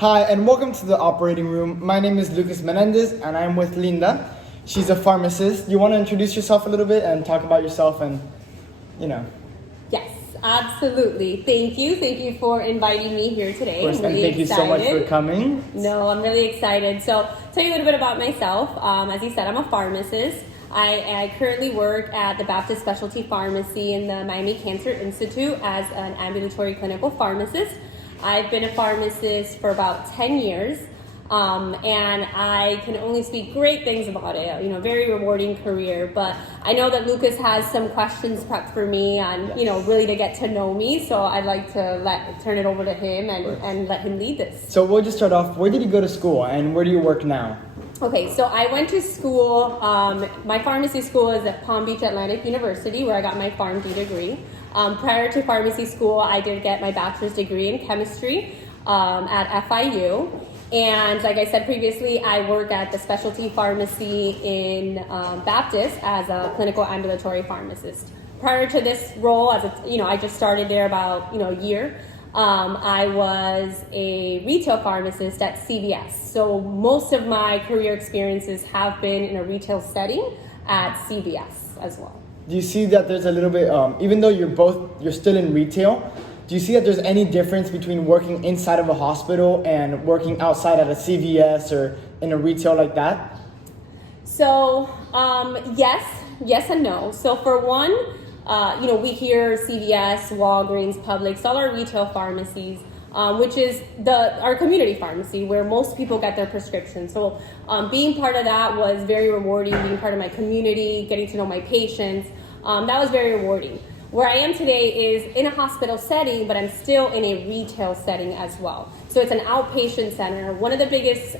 Hi, and welcome to the operating room. My name is Lucas Menendez, and I'm with Linda. She's a pharmacist. You want to introduce yourself a little bit and talk about yourself and, Yes, absolutely. Thank you. Thank you for inviting me here today. Of course, I'm really and thank excited. you so much for coming. No, I'm really excited. So, tell you a little bit about myself. As you said, I'm a pharmacist. I currently work at the Baptist Specialty Pharmacy in the Miami Cancer Institute as an ambulatory clinical pharmacist. I've been a pharmacist for about 10 years, and I can only speak great things about it. Very rewarding career. But I know that Lucas has some questions prepped for me on, really to get to know me. So I'd like to turn it over to him and let him lead this. So we'll just start off. Where did you go to school, and where do you work now? Okay, so I went to school. My pharmacy school is at Palm Beach Atlantic University, where I got my PharmD degree. Prior to pharmacy school, I did get my bachelor's degree in chemistry at FIU. And like I said previously, I work at the specialty pharmacy in Baptist as a clinical ambulatory pharmacist. Prior to this role, I just started there about a year. I was a retail pharmacist at CVS. So most of my career experiences have been in a retail setting at CVS as well. Do you see that there's a little bit, even though you're still in retail, do you see that there's any difference between working inside of a hospital and working outside at a CVS or in a retail like that? So, yes and no. So for one, we hear CVS, Walgreens, Publix, all our retail pharmacies, which is our community pharmacy where most people get their prescriptions. So being part of that was very rewarding, being part of my community, getting to know my patients. That was very rewarding. Where I am today is in a hospital setting, but I'm still in a retail setting as well. So it's an outpatient center. One of the biggest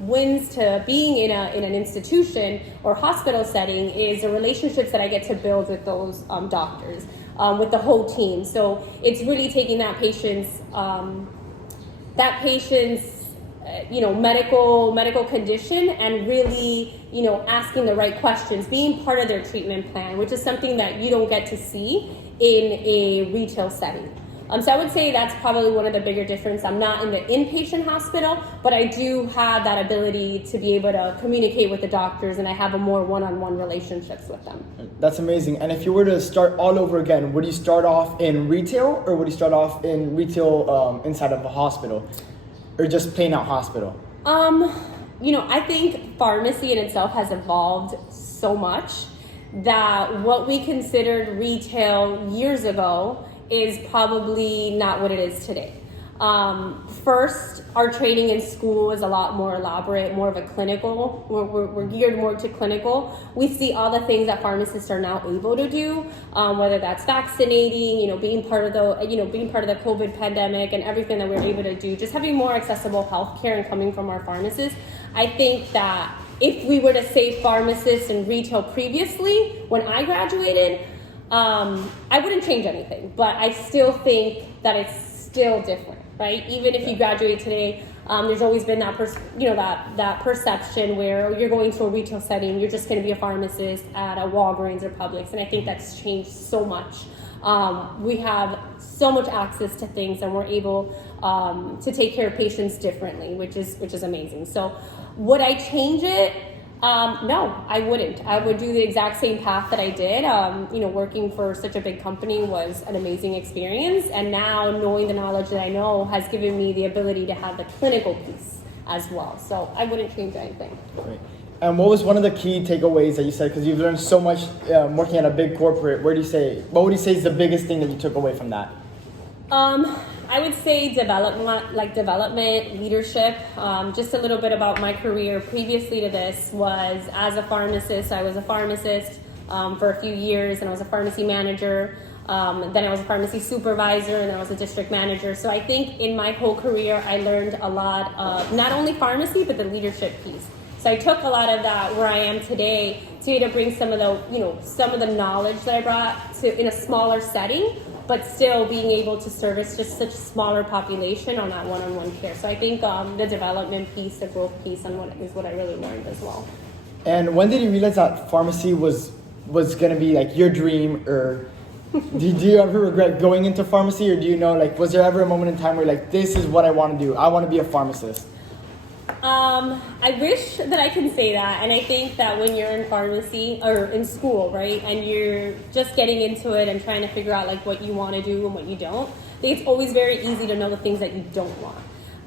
wins to being in an institution or hospital setting is the relationships that I get to build with those doctors, with the whole team. So it's really taking that patient's medical condition and really, asking the right questions, being part of their treatment plan, which is something that you don't get to see in a retail setting. So I would say that's probably one of the bigger differences. I'm not in the inpatient hospital, but I do have that ability to be able to communicate with the doctors, and I have a more one-on-one relationships with them. That's amazing. And if you were to start all over again, would you start off in retail or would you start off in retail inside of a hospital? Or just plain out hospital? I think pharmacy in itself has evolved so much that what we considered retail years ago is probably not what it is today. First, our training in school is a lot more elaborate, more of a clinical. We're geared more to clinical. We see all the things that pharmacists are now able to do, whether that's vaccinating, being part of the COVID pandemic and everything that we're able to do, just having more accessible healthcare and coming from our pharmacists. I think that if we were to say pharmacists in retail previously, when I graduated, I wouldn't change anything, but I still think that it's still different, right? Even if you graduate today, there's always been that that perception where you're going to a retail setting, you're just going to be a pharmacist at a Walgreens or Publix, and I think that's changed so much. We have so much access to things, and we're able to take care of patients differently, which is amazing. So, would I change it? No, I wouldn't. I would do the exact same path that I did. Working for such a big company was an amazing experience. And now knowing the knowledge that I know has given me the ability to have the clinical piece as well. So I wouldn't change anything. Great. And what was one of the key takeaways that you said? Because you've learned so much working at a big corporate. What would you say is the biggest thing that you took away from that? I would say development, leadership. Just a little bit about my career previously to this was as a pharmacist. I was a pharmacist for a few years, and I was a pharmacy manager. Then I was a pharmacy supervisor, and then I was a district manager. So I think in my whole career, I learned a lot of not only pharmacy, but the leadership piece. So I took a lot of that where I am today to be able to bring some of the knowledge that I brought to in a smaller setting, but still being able to service just such a smaller population on that one-on-one care. So I think the development piece, the growth piece, is what I really learned as well. And when did you realize that pharmacy was going to be like your dream, or Do you ever regret going into pharmacy, or do you know, like, was there ever a moment in time where, like, this is what I want to do? I want to be a pharmacist. I wish that I can say that, and I think that when you're in pharmacy or in school, right, and you're just getting into it and trying to figure out like what you want to do and what you don't, I think it's always very easy to know the things that you don't want.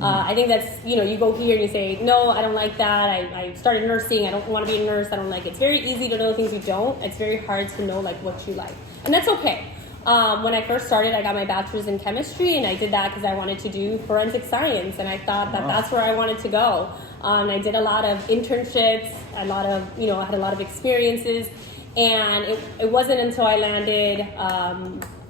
I think that's, you go here and you say, no, I don't like that. I started nursing. I don't want to be a nurse. I don't like it. It's very easy to know the things you don't. It's very hard to know like what you like. And that's okay. When I first started, I got my bachelor's in chemistry, and I did that because I wanted to do forensic science, and I thought that that's where I wanted to go. And I did a lot of internships, I had a lot of experiences, and it wasn't until I landed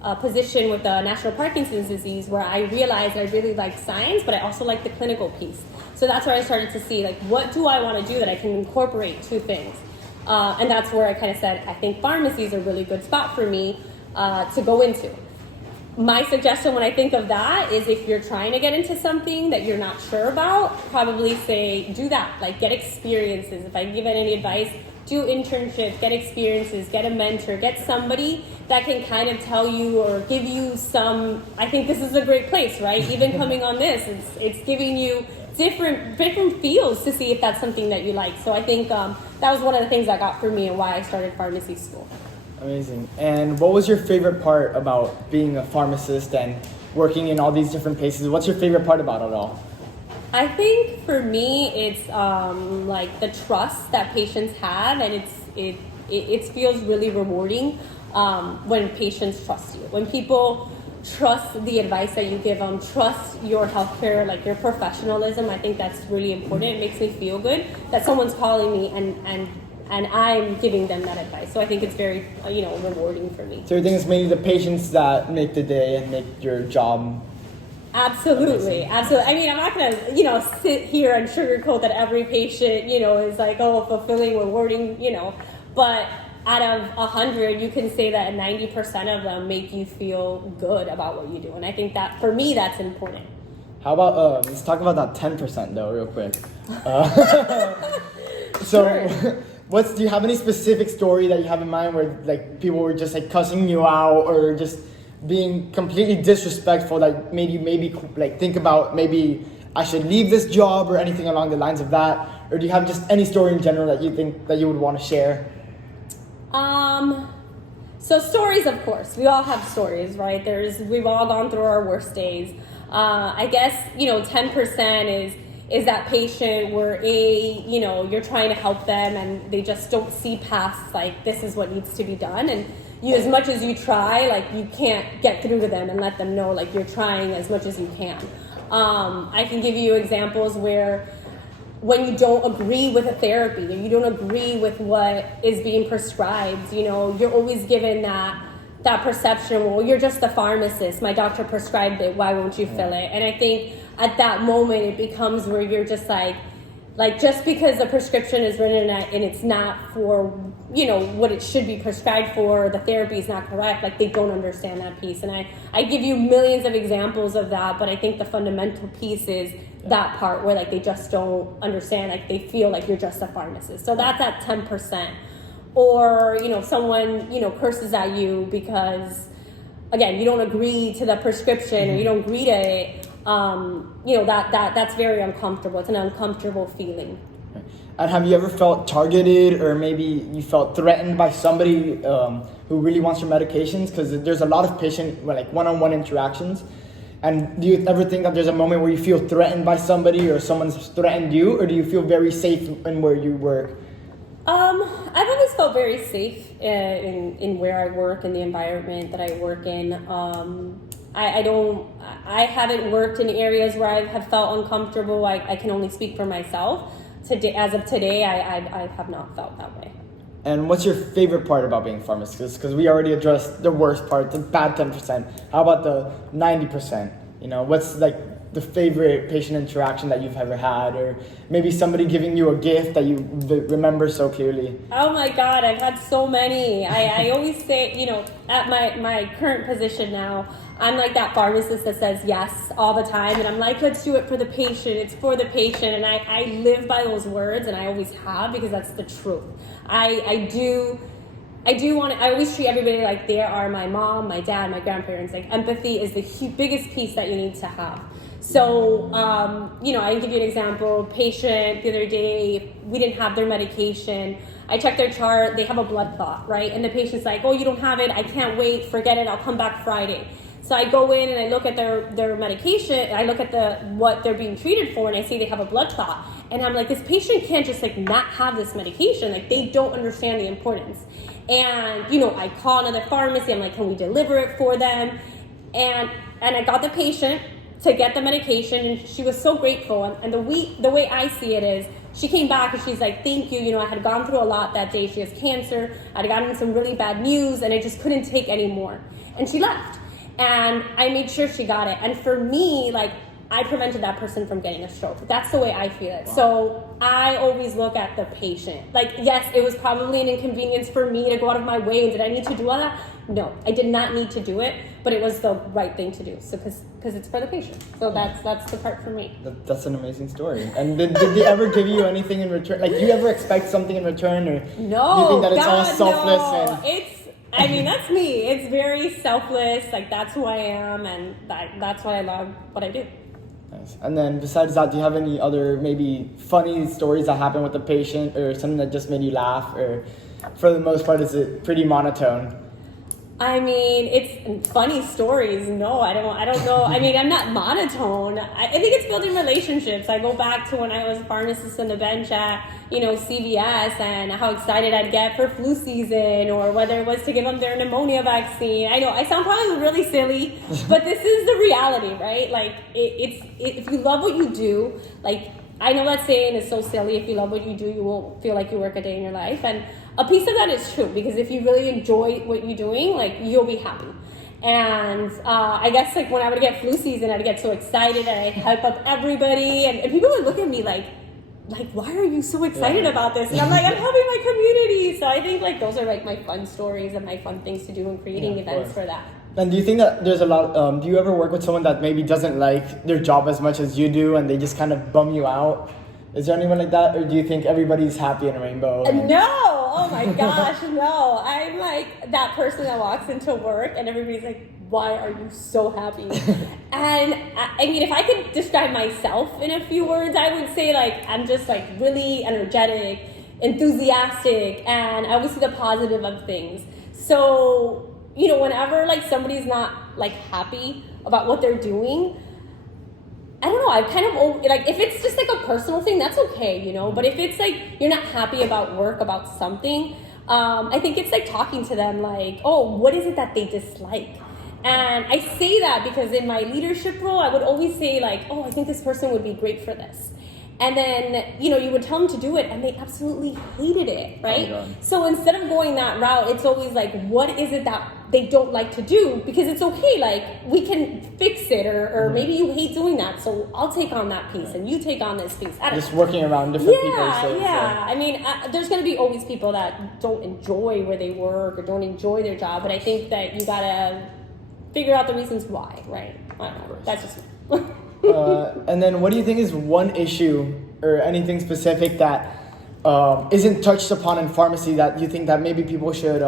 a position with the National Parkinson's Disease where I realized I really liked science, but I also liked the clinical piece. So that's where I started to see, like, what do I want to do that I can incorporate two things? And that's where I kind of said, I think pharmacy is a really good spot for me to go into. My suggestion when I think of that is if you're trying to get into something that you're not sure about, probably say, do that. Like, get experiences. If I give any advice, do internships, get experiences, get a mentor, get somebody that can kind of tell you or give you some, I think this is a great place, right? Even coming on this, it's giving you different fields to see if that's something that you like. So I think that was one of the things that got for me and why I started pharmacy school. Amazing. And what was your favorite part about being a pharmacist and working in all these different places? What's your favorite part about it all? I think for me, it's like the trust that patients have, and it feels really rewarding when patients trust you. When people trust the advice that you give them, trust your healthcare, like your professionalism. I think that's really important. It makes me feel good that someone's calling me and I'm giving them that advice. So I think it's very, rewarding for me. So you think it's mainly the patients that make the day and make your job? Absolutely. I mean, I'm not going to, sit here and sugarcoat that every patient, is like, fulfilling, rewarding, but out of 100, you can say that 90% of them make you feel good about what you do. And I think that, for me, that's important. How about, let's talk about that 10% though, real quick. Sure. Do you have any specific story that you have in mind where like people were just like cussing you out or just being completely disrespectful that made you maybe like think about maybe I should leave this job or anything along the lines of that? Or do you have just any story in general that you think that you would want to share? So stories, of course, we all have stories, right? We've all gone through our worst days. I guess, 10% is that patient where you're trying to help them and they just don't see past, like, this is what needs to be done. And you, as much as you try, like, you can't get through to them and let them know, like, you're trying as much as you can. I can give you examples where when you don't agree with a therapy or you don't agree with what is being prescribed, you're always given that perception, well, you're just the pharmacist. My doctor prescribed it. Why won't you fill it? And I think at that moment, it becomes where you're just like just because the prescription is written and it's not for, what it should be prescribed for, the therapy is not correct, like they don't understand that piece. And I give you millions of examples of that, but I think the fundamental piece is that part where like they just don't understand, like they feel like you're just a pharmacist. So that's at 10%. Or, someone, curses at you because, again, you don't agree to the prescription or you don't agree to it. That's very uncomfortable. It's an uncomfortable feeling. And have you ever felt targeted or maybe you felt threatened by somebody who really wants your medications? Because there's a lot of patient, like one-on-one interactions. And do you ever think that there's a moment where you feel threatened by somebody or someone's threatened you? Or do you feel very safe in where you work? I've always felt very safe in where I work, in the environment that I work in. I haven't worked in areas where I have felt uncomfortable. I can only speak for myself. Today, as of today, I have not felt that way. And what's your favorite part about being a pharmacist? Because we already addressed the worst part, the bad 10%. How about the 90%? What's like the favorite patient interaction that you've ever had, or maybe somebody giving you a gift that you remember so clearly? Oh my God, I've had so many. I always say, at my current position now, I'm like that pharmacist that says yes all the time, and I'm like, let's do it for the patient, it's for the patient, and I live by those words, and I always have, because that's the truth. I do I always treat everybody like they are my mom, my dad, my grandparents. Like empathy is the biggest piece that you need to have. So, I give you an example. Patient the other day, we didn't have their medication. I checked their chart, they have a blood clot, right? And the patient's like, oh, you don't have it, I can't wait, forget it, I'll come back Friday. So I go in and I look at their medication, I look at what they're being treated for, and I see they have a blood clot. And I'm like, this patient can't just like not have this medication. Like they don't understand the importance. And, I call another pharmacy, I'm like, can we deliver it for them? And I got the patient to get the medication, and she was so grateful. And the way I see it is, she came back and she's like, thank you, I had gone through a lot that day. She has cancer, I'd gotten some really bad news, and I just couldn't take any more. And she left. And I made sure she got it. And for me, like, I prevented that person from getting a stroke. That's the way I feel it. Wow. So I always look at the patient. Like, yes, it was probably an inconvenience for me to go out of my way. And did I need to do all that? No, I did not need to do it, but it was the right thing to do. So, because it's for the patient. So that's the part for me. That's an amazing story. And did they ever give you anything in return? Like, do you ever expect something in return, or no? Do you think that it's all No. selfless? That's me. It's very selfless. Like, that's who I am, and that's why I love what I do. Nice. And then besides that, do you have any other maybe funny stories that happen with the patient, or something that just made you laugh, or for the most part, is it pretty monotone? I mean, it's funny stories. No, I don't know. I mean, I'm not monotone. I think it's building relationships. I go back to when I was a pharmacist on the bench at, CVS, and how excited I'd get for flu season, or whether it was to give them their pneumonia vaccine. I know I sound probably really silly, but this is the reality, right? Like, if you love what you do, like, I know that saying is so silly. If you love what you do, you won't feel like you work a day in your life. And a piece of that is true, because if you really enjoy what you're doing, like, you'll be happy. And I guess, like, when I would get flu season, I'd get so excited and I'd hype up everybody. And people would look at me like, why are you so excited about this? And I'm like, I'm helping my community. So I think, like, those are, like, my fun stories and my fun things to do, and creating events for that. And do you think that there's a lot, do you ever work with someone that maybe doesn't like their job as much as you do, and they just kind of bum you out? Is there anyone like that? Or do you think everybody's happy in a rainbow? No! Oh my gosh, no. I'm like that person that walks into work and everybody's like, why are you so happy? And I mean, if I could describe myself in a few words, I would say, like, I'm just, like, really energetic, enthusiastic, and I always see the positive of things. So, whenever, like, somebody's not, like, happy about what they're doing, I don't know, I kind of, like, if it's just, like, a personal thing, that's okay, but if it's, like, you're not happy about work, about something, I think it's, like, talking to them, like, oh, what is it that they dislike? And I say that because in my leadership role, I would always say, like, oh, I think this person would be great for this. And then, you would tell them to do it, and they absolutely hated it, right? Oh, so instead of going that route, it's always like, what is it that they don't like to do? Because it's okay, like, we can fix it, or maybe you hate doing that, so I'll take on that piece, and you take on this piece. Just working around different people. So. I mean, there's going to be always people that don't enjoy where they work or don't enjoy their job, but I think that you got to figure out the reasons why, right? I don't know. That's just and then what do you think is one issue or anything specific that isn't touched upon in pharmacy that you think that maybe people should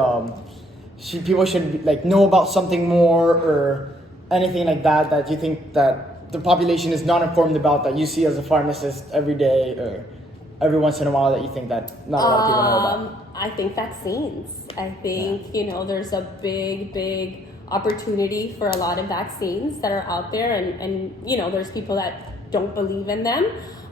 like know about something more, or anything like that you think that the population is not informed about, that you see as a pharmacist every day or every once in a while, that you think that not a lot of people know about? I think vaccines. I think, there's a big opportunity for a lot of vaccines that are out there, and there's people that don't believe in them,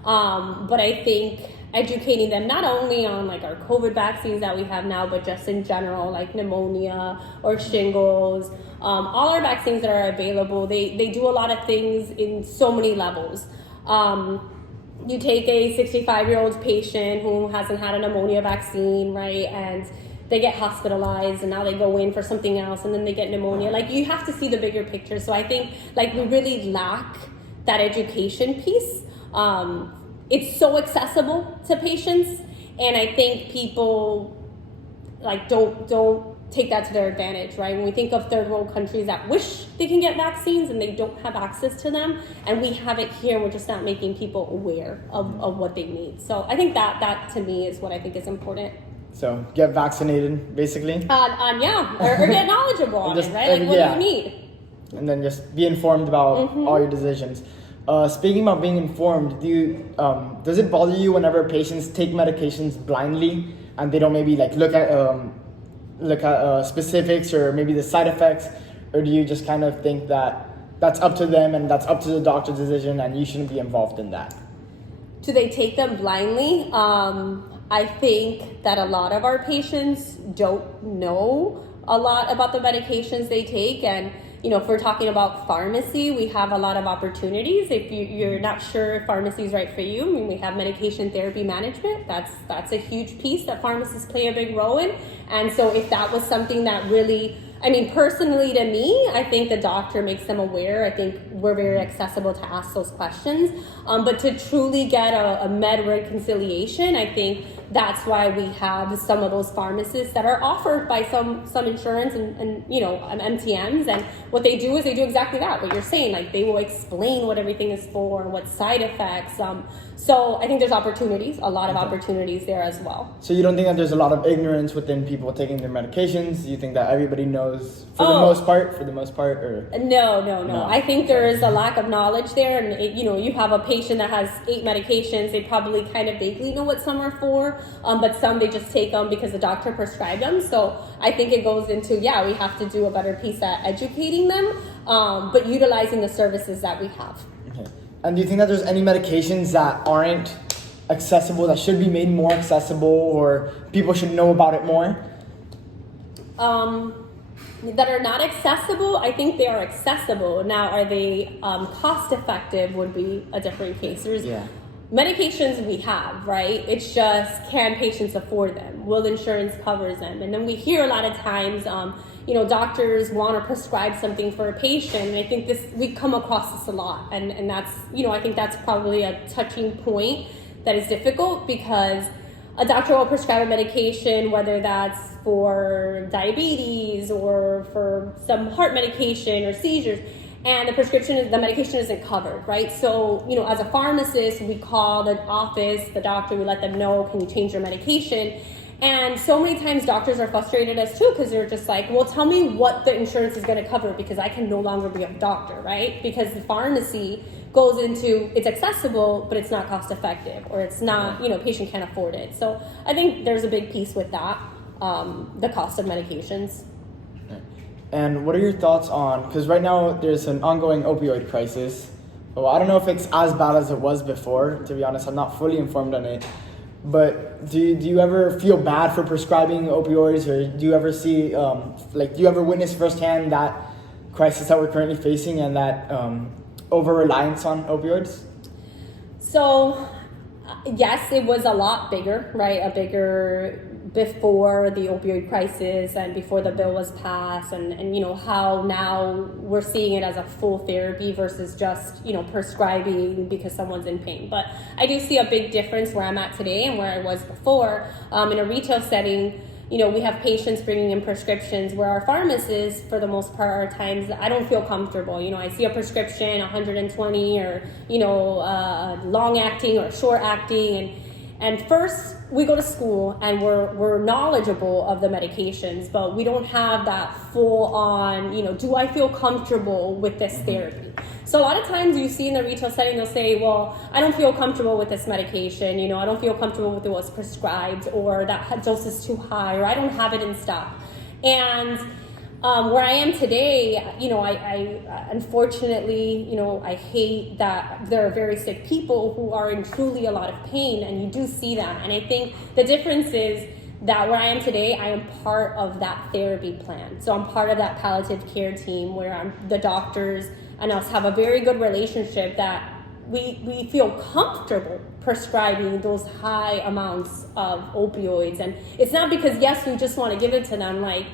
but I think educating them not only on, like, our COVID vaccines that we have now, but just in general, like pneumonia or shingles, all our vaccines that are available, they do a lot of things in so many levels. You take a 65-year-old patient who hasn't had a pneumonia vaccine, right, and they get hospitalized, and now they go in for something else, and then they get pneumonia. Like, you have to see the bigger picture. So I think, like, we really lack that education piece. It's so accessible to patients, and I think people, like, don't take that to their advantage, right? When we think of third world countries that wish they can get vaccines and they don't have access to them, and we have it here, we're just not making people aware of what they need. So I think that to me is what I think is important. So get vaccinated, basically. Or get knowledgeable on it, right? Like, what do you need? And then just be informed about all your decisions. Speaking about being informed, does it bother you whenever patients take medications blindly and they don't maybe like look at specifics or maybe the side effects, or do you just kind of think that that's up to them and that's up to the doctor's decision and you shouldn't be involved in that? Do they take them blindly? I think that a lot of our patients don't know a lot about the medications they take, and if we're talking about pharmacy, we have a lot of opportunities. If you're not sure if pharmacy is right for you, I mean, we have medication therapy management. That's a huge piece that pharmacists play a big role in. And so if that was something that really, personally to me, I think the doctor makes them aware. I think we're very accessible to ask those questions. But to truly get a med reconciliation, I think that's why we have some of those pharmacists that are offered by some insurance and MTMs. And what they do is they do exactly that, what you're saying. Like, they will explain what everything is for and what side effects. So I think there's opportunities, a lot of opportunities there as well. So you don't think that there's a lot of ignorance within people taking their medications? You think that everybody knows for the most part, or? No. I think there is a lack of knowledge there, and you have a patient that has 8 medications. They probably kind of vaguely know what some are for, but some they just take them because the doctor prescribed them. So I think it goes into, we have to do a better piece at educating them, but utilizing the services that we have. Okay. And do you think that there's any medications that aren't accessible, that should be made more accessible, or people should know about it more? That are not accessible, I think they are accessible. Now, are they cost effective would be a different case. There's medications we have, right? It's just, can patients afford them? Will insurance cover them? And then we hear a lot of times, doctors want to prescribe something for a patient. And I think we come across this a lot. And that's, I think that's probably a touching point that is difficult, because a doctor will prescribe a medication, whether that's for diabetes or for some heart medication or seizures, and the medication isn't covered, right? So, as a pharmacist, we call the office, the doctor, we let them know, can you change your medication? And so many times doctors are frustrated as too, because they're just like, well, tell me what the insurance is going to cover, because I can no longer be a doctor, right? Because the pharmacy goes into, it's accessible, but it's not cost effective, or it's not, patient can't afford it. So I think there's a big piece with that, the cost of medications. And what are your thoughts on, because right now there's an ongoing opioid crisis. Well, I don't know if it's as bad as it was before, to be honest. I'm not fully informed on it. But do you ever feel bad for prescribing opioids, or do you ever see, do you ever witness firsthand that crisis that we're currently facing and that over-reliance on opioids? So, yes, it was a lot bigger, right? Before the opioid crisis and before the bill was passed, and how now we're seeing it as a full therapy versus just, prescribing because someone's in pain. But I do see a big difference where I'm at today and where I was before. In a retail setting, we have patients bringing in prescriptions where our pharmacists, for the most part, are times I don't feel comfortable. I see a prescription, 120 or, long acting or short acting. And first, we go to school and we're knowledgeable of the medications, but we don't have that full on, do I feel comfortable with this therapy? So a lot of times you see in the retail setting, they'll say, well, I don't feel comfortable with this medication, I don't feel comfortable with what's prescribed, or that dose is too high, or I don't have it in stock. And where I am today, I unfortunately, I hate that there are very sick people who are in truly a lot of pain, and you do see that. And I think the difference is that where I am today, I am part of that therapy plan. So I'm part of that palliative care team where the doctors and us have a very good relationship, that we feel comfortable prescribing those high amounts of opioids. And it's not because, yes, we just want to give it to them, like,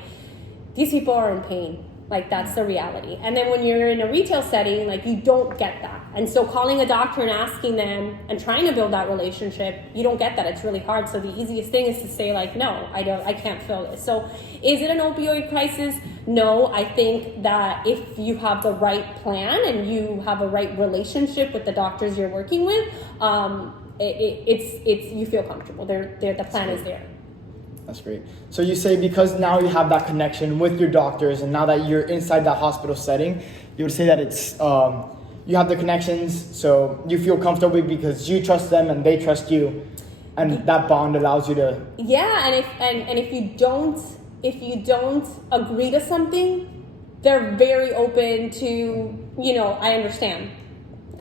these people are in pain. Like, that's the reality. And then when you're in a retail setting, like, you don't get that. And so calling a doctor and asking them and trying to build that relationship, you don't get that. It's really hard. So the easiest thing is to say, like, no, I can't fill this. So is it an opioid crisis? No. I think that if you have the right plan and you have a right relationship with the doctors you're working with, it's you feel comfortable. The plan is there. That's great. So you say because now you have that connection with your doctors, and now that you're inside that hospital setting, you would say that it's you have the connections, so you feel comfortable because you trust them and they trust you, and that bond allows you to. Yeah, and if you don't agree to something, they're very open to, I understand.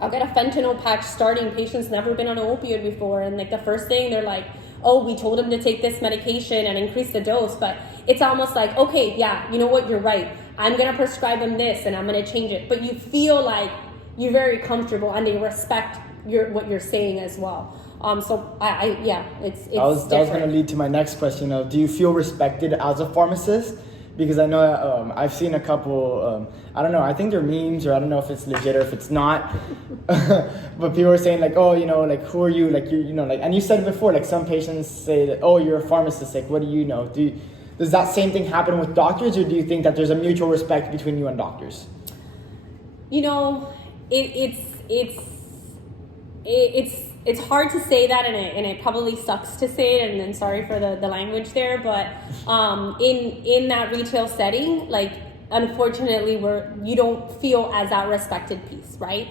I'll get a fentanyl patch starting. Patient's never been on an opioid before, and like the first thing they're like, oh, we told him to take this medication and increase the dose, but it's almost like, okay, yeah, you know what, you're right. I'm gonna prescribe him this and I'm gonna change it. But you feel like you're very comfortable and they respect what you're saying as well. So it's that was gonna lead to my next question of, do you feel respected as a pharmacist? Because I know I've seen a couple, I don't know, I think they're memes, or I don't know if it's legit or if it's not, but people are saying like, oh, like, who are you? Like, like, and you said it before, like some patients say that, oh, you're a pharmacist, like, what do you know? Does that same thing happen with doctors, or do you think that there's a mutual respect between you and doctors? It's hard to say that, and it probably sucks to say it, and then sorry for the language there, but in that retail setting, like, unfortunately, you don't feel as that respected piece, right?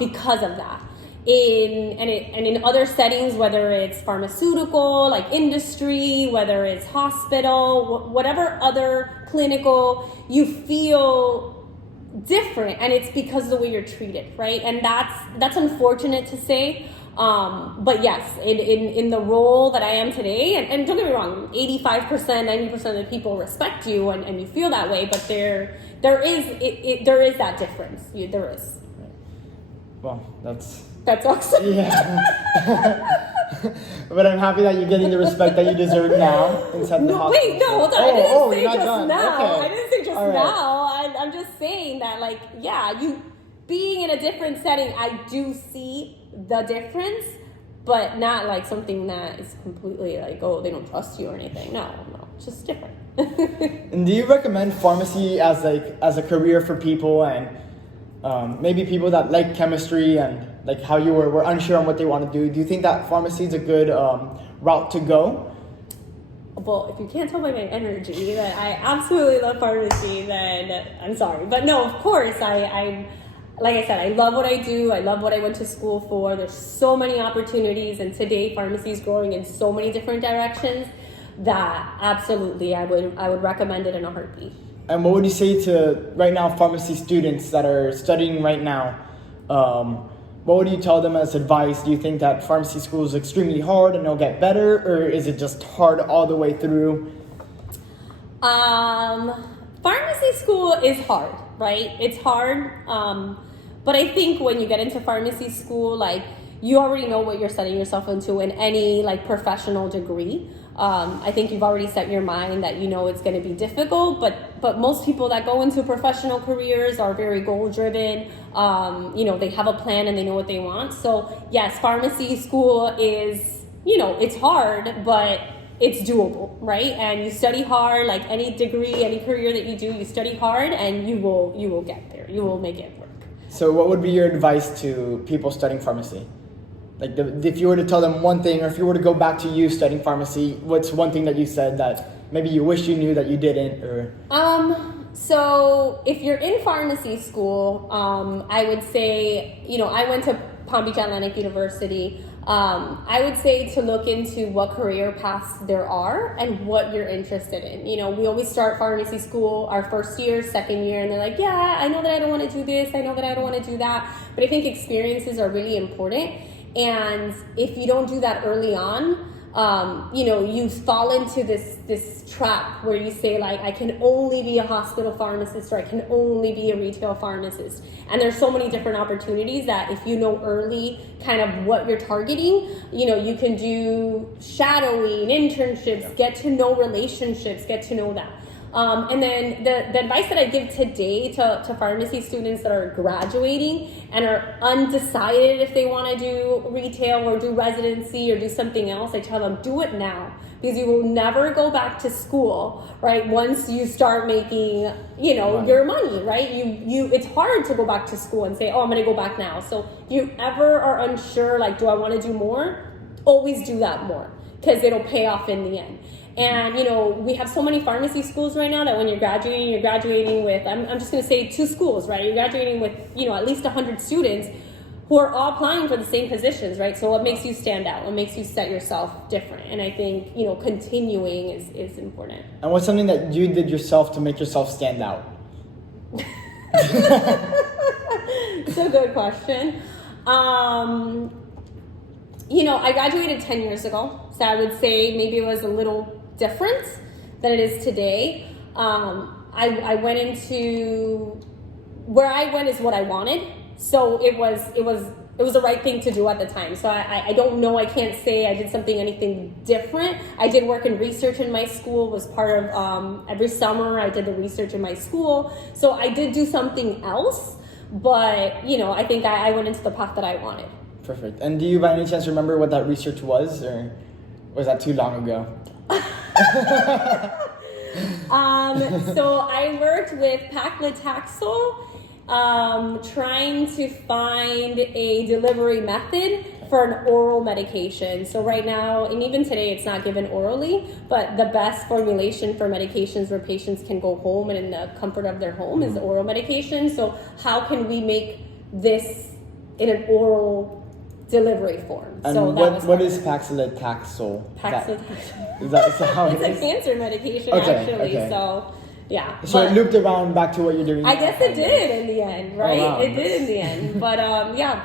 Because of that. In other settings, whether it's pharmaceutical, like industry, whether it's hospital, whatever other clinical, you feel different, and it's because of the way you're treated, right? And that's unfortunate to say. But yes, in the role that I am today, and don't get me wrong, 85%, 90% of the people respect you and you feel that way, but there is that difference. There is. Well, that's awesome. Yeah. But I'm happy that you're getting the respect that you deserve now inside the hospital. Wait, no, hold on. I didn't say just done. now. Okay. I didn't say just All right. now. I'm just saying that, like, yeah, you being in a different setting, I do see the difference, but not like something that is completely like, oh, they don't trust you or anything. No, it's just different. And do you recommend pharmacy as a career for people, and maybe people that like chemistry and like how you were unsure on what they want to do? Do you think that pharmacy is a good route to go? Well, if you can't tell by my energy that I absolutely love pharmacy, then I'm sorry. But no, of course, I like I said, I love what I do. I love what I went to school for. There's so many opportunities, and today pharmacy is growing in so many different directions that absolutely I would recommend it in a heartbeat. And what would you say to right now pharmacy students that are studying right now? What would you tell them as advice? Do you think that pharmacy school is extremely hard and they'll get better, or is it just hard all the way through? Pharmacy school is hard, right? It's hard. But I think when you get into pharmacy school, like, you already know what you're setting yourself into in any like professional degree. I think you've already set your mind that it's going to be difficult, but most people that go into professional careers are very goal driven. They have a plan and they know what they want. So yes, pharmacy school is, it's hard, but it's doable, right? And you study hard, like any degree, any career that you do, you study hard and you will get there. You will make it work. So what would be your advice to people studying pharmacy? Like, if you were to tell them one thing, or if you were to go back to you studying pharmacy, what's one thing that you said that maybe you wish you knew that you didn't? Or so if you're in pharmacy school, I would say, I went to Palm Beach Atlantic University. I would say to look into what career paths there are and what you're interested in. We always start pharmacy school our first year, second year, and they're like, yeah, I know that I don't want to do this, I know that I don't want to do that. But I think experiences are really important. And if you don't do that early on, you fall into this trap where you say, like, I can only be a hospital pharmacist, or I can only be a retail pharmacist. And there's so many different opportunities that if you know early kind of what you're targeting, you can do shadowing, internships, get to know relationships, get to know that. And then the advice that I give today to pharmacy students that are graduating and are undecided if they want to do retail or do residency or do something else, I tell them, do it now, because you will never go back to school, right? Once you start making, your money, right? It's hard to go back to school and say, oh, I'm going to go back now. So if you ever are unsure, like, do I want to do more? Always do that more. because it'll pay off in the end. And, we have so many pharmacy schools right now that when you're graduating with, I'm just going to say 2 schools, right? You're graduating with, at least 100 students who are all applying for the same positions, right? So what makes you stand out? What makes you set yourself different? And I think, continuing is important. And what's something that you did yourself to make yourself stand out? It's a good question. I graduated 10 years ago, so I would say maybe it was a little different than it is today. I went into where I went is what I wanted, so it was the right thing to do at the time. So I don't know, I can't say I did anything different. I did work in research in my school, was part of every summer I did the research in my school, so I did do something else, but I think I went into the path that I wanted. Perfect. And do you by any chance remember what that research was, or was that too long ago? So I worked with paclitaxel, trying to find a delivery method for an oral medication. So right now, and even today, it's not given orally, but the best formulation for medications where patients can go home and in the comfort of their home is the oral medication. So how can we make this in an oral delivery form? And so what is paclitaxel? Is that how it's a cancer medication, actually. Okay. So, yeah. So it looped around back to what you're doing. I guess it did in the end, right? Oh, wow. It did in the end. But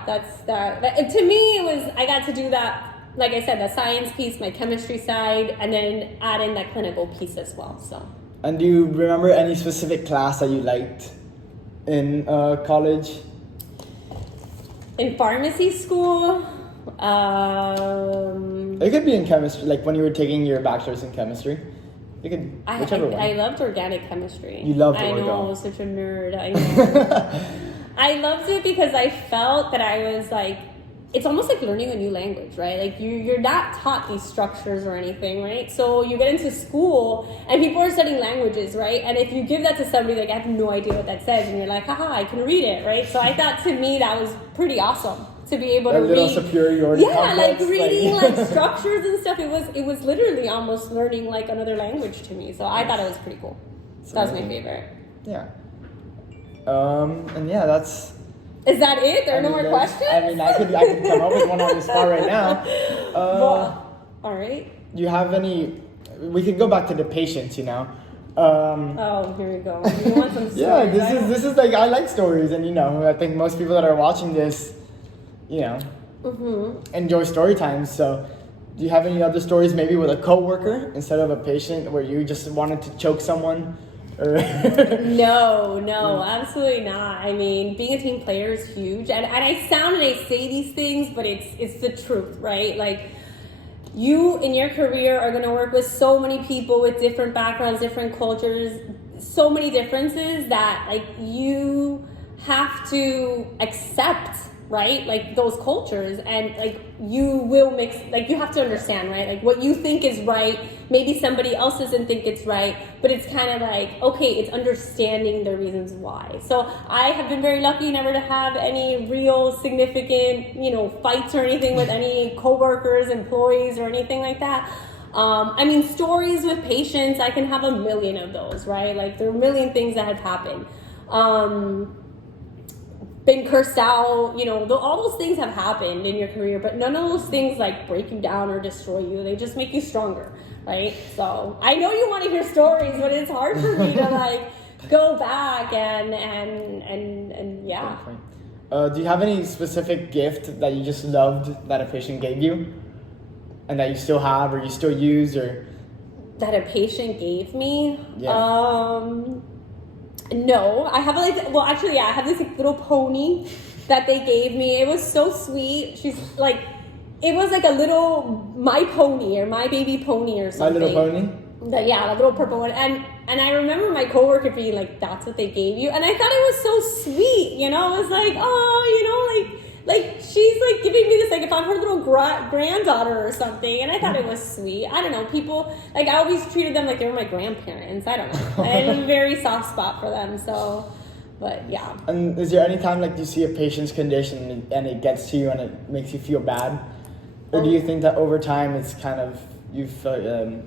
that's that. To me, I got to do that. Like I said, the science piece, my chemistry side, and then add in that clinical piece as well. So. And do you remember any specific class that you liked in college? In pharmacy school, it could be in chemistry, like when you were taking your bachelor's in chemistry. You could, whichever one. I loved organic chemistry. You loved I orgo. know, such a nerd. I know. I loved it because I felt that I was like, it's almost like learning a new language, right? Like you're not taught these structures or anything, right? So you get into school and people are studying languages, right? And if you give that to somebody, like, I have no idea what that says, and you're like, haha, I can read it, right? So I thought, to me, that was pretty awesome to be able to read. A little superiority complex, like reading like structures and stuff. It was literally almost learning like another language to me. So I thought it was pretty cool. That was my favorite. Yeah. And yeah, that's. Is that it? There are no more questions? I mean, I could come up with one on the spot right now. All right. Do you have any? We could go back to the patients, oh, here we go. You want some stories? Yeah, this is like, I like stories, and I think most people that are watching this, enjoy story times. So, do you have any other stories, maybe with a coworker instead of a patient, where you just wanted to choke someone? No, absolutely not. I mean, being a team player is huge, and I say these things, but it's the truth, right? Like, you in your career are going to work with so many people with different backgrounds, different cultures, so many differences that like you have to accept, right? Like those cultures, and like you will mix, like you have to understand, right? Like what you think is right, maybe somebody else doesn't think it's right, but it's kind of like, okay, it's understanding the reasons why. So I have been very lucky never to have any real significant, fights or anything with any coworkers, employees, or anything like that. I mean, stories with patients, I can have a million of those, right? Like there are a million things that have happened. Been cursed out, all those things have happened in your career, but none of those things like break you down or destroy you. They just make you stronger, right? So I know you want to hear stories, but it's hard for me to like go back and yeah. Do you have any specific gift that you just loved that a patient gave you, and that you still have or you still use, or that a patient gave me? Yeah. No, I have I have this like, little pony that they gave me. It was so sweet. She's like, it was like a little My Pony or My Baby Pony or something. My Little Pony? The little purple one. And I remember my coworker being like, that's what they gave you? And I thought it was so sweet, I was like, oh, like she's like giving me this, like if I'm her little granddaughter or something. And I thought it was sweet. I don't know, people, like I always treated them like they were my grandparents. I don't know. I had a very soft spot for them, so, but yeah. And is there any time like you see a patient's condition and it gets to you and it makes you feel bad? Or do you think that over time it's kind of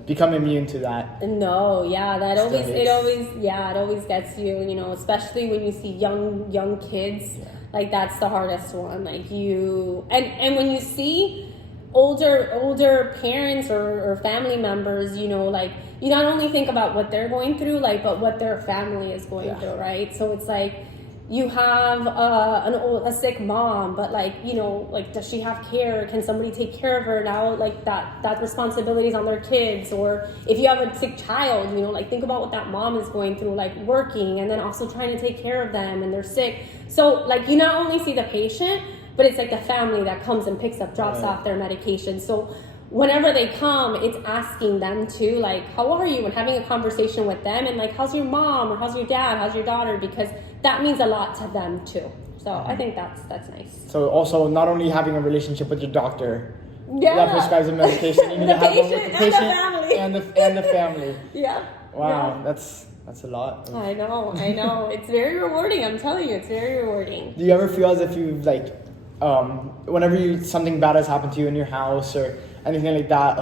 become immune to that. No, yeah, that Still always, hits. it always gets you, especially when you see young kids. Yeah. Like, that's the hardest one. Like, and when you see older parents or family members, like, you not only think about what they're going through, like, but what their family is going through, right? So it's like, you have a sick mom, but like, does she have care? Can somebody take care of her now? Like, that responsibility is on their kids. Or if you have a sick child, like, think about what that mom is going through, like, working and then also trying to take care of them, and they're sick. So like, you not only see the patient, but it's like the family that comes and drops off their medication. So whenever they come, it's asking them too, like, how are you? And having a conversation with them, and like, how's your mom, or how's your dad, how's your daughter? Because that means a lot to them too. So I think that's nice. So also, not only having a relationship with your doctor Yeah. that prescribes a medication, you need The to have one with patient the patient and the family. and the family. Yeah. Wow, that's a lot. I know. It's very rewarding. I'm telling you, it's very rewarding. Do you ever feel as if you've like, whenever something bad has happened to you in your house or anything like that,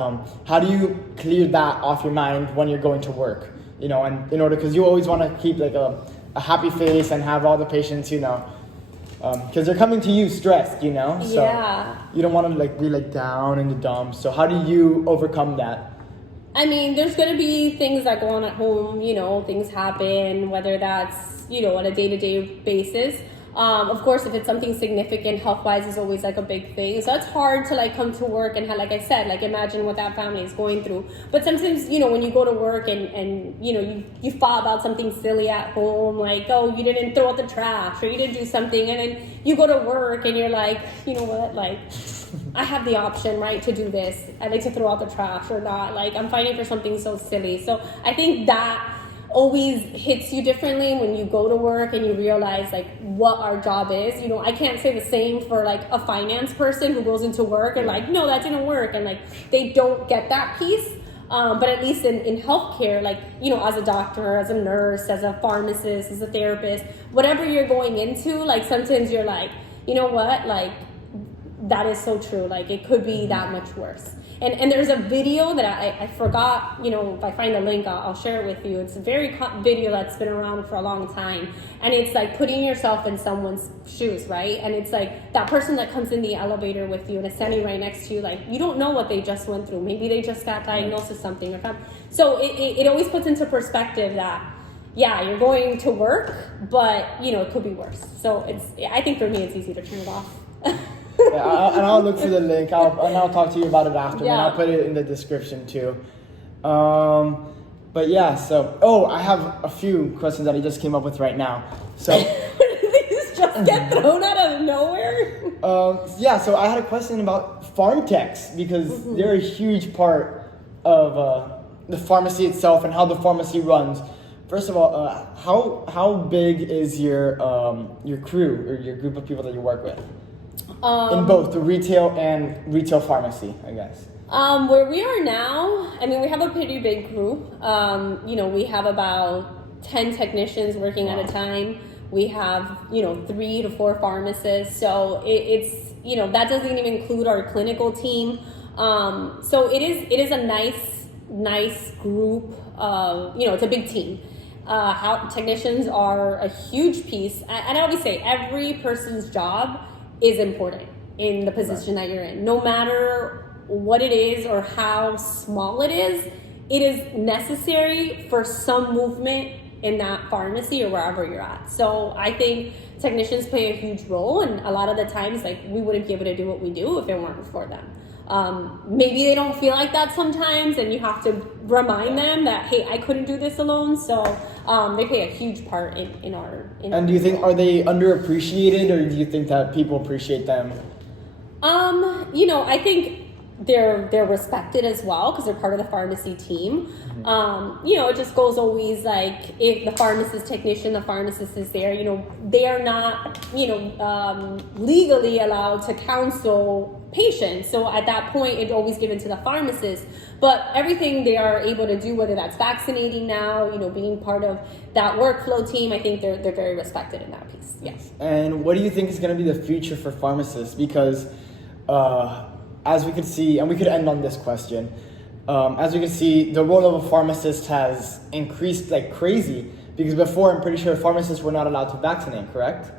how do you clear that off your mind when you're going to work? And in order, because you always want to keep like a happy face and have all the patients, because they're coming to you stressed, so Yeah. you don't want to like be like down in the dumps. So how do you overcome that? I mean, there's going to be things that go on at home, things happen, whether that's, on a day-to-day basis. Of course, if it's something significant health-wise is always like a big thing. So it's hard to like come to work and like I said, like imagine what that family is going through. But sometimes, when you go to work and you thought about something silly at home, like, oh, you didn't throw out the trash or you didn't do something. And then you go to work and you're like, you know what, like, I have the option, right, to do this. I like to throw out the trash or not. Like, I'm fighting for something so silly. So I think that always hits you differently when you go to work and you realize like what our job is. I can't say the same for like a finance person who goes into work and like, no, that didn't work, and like they don't get that piece. But at least in healthcare, like, as a doctor, as a nurse, as a pharmacist, as a therapist, whatever you're going into, like sometimes you're like, you know what, like that is so true. Like it could be that much worse. And there's a video that I forgot, if I find the link, I'll share it with you. It's a very video that's been around for a long time. And it's like putting yourself in someone's shoes, right? And it's like that person that comes in the elevator with you and is standing right next to you, like you don't know what they just went through. Maybe they just got diagnosed with something. So it always puts into perspective that, yeah, you're going to work, but, it could be worse. So I think for me, it's easy to turn it off. Yeah, and I'll look for the link. I'll talk to you about it after, and I'll put it in the description too. But yeah, so I have a few questions that I just came up with right now. So these just get thrown out of nowhere. So I had a question about farm techs because they're a huge part of the pharmacy itself and how the pharmacy runs. First of all, how big is your crew or your group of people that you work with? In both the retail and retail pharmacy, I guess. Where we are now, I mean, we have a pretty big group. We have about 10 technicians working at a time. We have, 3 to 4 pharmacists. So it's that doesn't even include our clinical team. So it is a nice group. It's a big team. How technicians are a huge piece. And I always say every person's job is important in the position that you're in. No matter what it is or how small it is necessary for some movement in that pharmacy or wherever you're at. So I think technicians play a huge role, and a lot of the times, like, we wouldn't be able to do what we do if it weren't for them. Maybe they don't feel like that sometimes, and you have to remind them that, hey, I couldn't do this alone. So they play a huge part in our. And do you think, are they underappreciated, or do you think that people appreciate them? I think they're respected as well because they're part of the pharmacy team. It just goes always like if the pharmacist technician, the pharmacist is there, they are not, legally allowed to counsel patients. So at that point, it's always given to the pharmacist. But everything they are able to do, whether that's vaccinating now, being part of that workflow team, I think they're very respected in that piece. Yes. And what do you think is going to be the future for pharmacists? Because as we could see, and we could end on this question, as we can see, the role of a pharmacist has increased like crazy, because before I'm pretty sure pharmacists were not allowed to vaccinate, correct?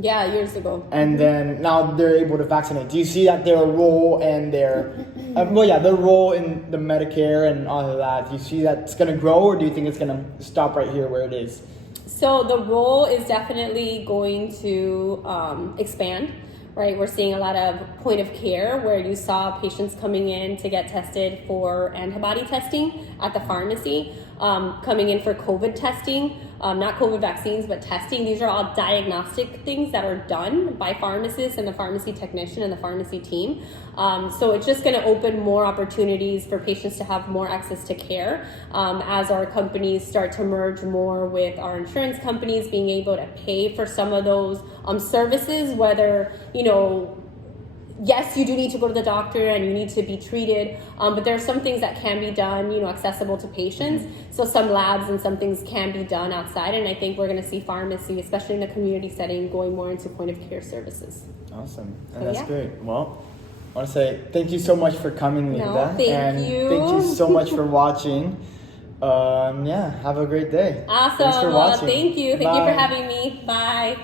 Yeah, years ago. And then now they're able to vaccinate. Do you see that their role and their their role in the Medicare and all of that, do you see that it's going to grow, or do you think it's going to stop right here where it is? So the role is definitely going to expand, right? We're seeing a lot of point of care where you saw patients coming in to get tested for antibody testing at the pharmacy, coming in for COVID testing, not COVID vaccines, but testing. These are all diagnostic things that are done by pharmacists and the pharmacy technician and the pharmacy team. So it's just going to open more opportunities for patients to have more access to care as our companies start to merge more with our insurance companies, being able to pay for some of those services, whether, yes, you do need to go to the doctor and you need to be treated, but there are some things that can be done, accessible to patients. So some labs and some things can be done outside, and I think we're going to see pharmacy, especially in the community setting, going more into point of care services. Awesome, and So, that's yeah. great. Well, I want to say thank you so much for coming, Linda. Thank and you. Thank you so much for watching. Have a great day. Awesome. Thanks for Well, watching. thank you. Thank you Bye. for having me. Bye.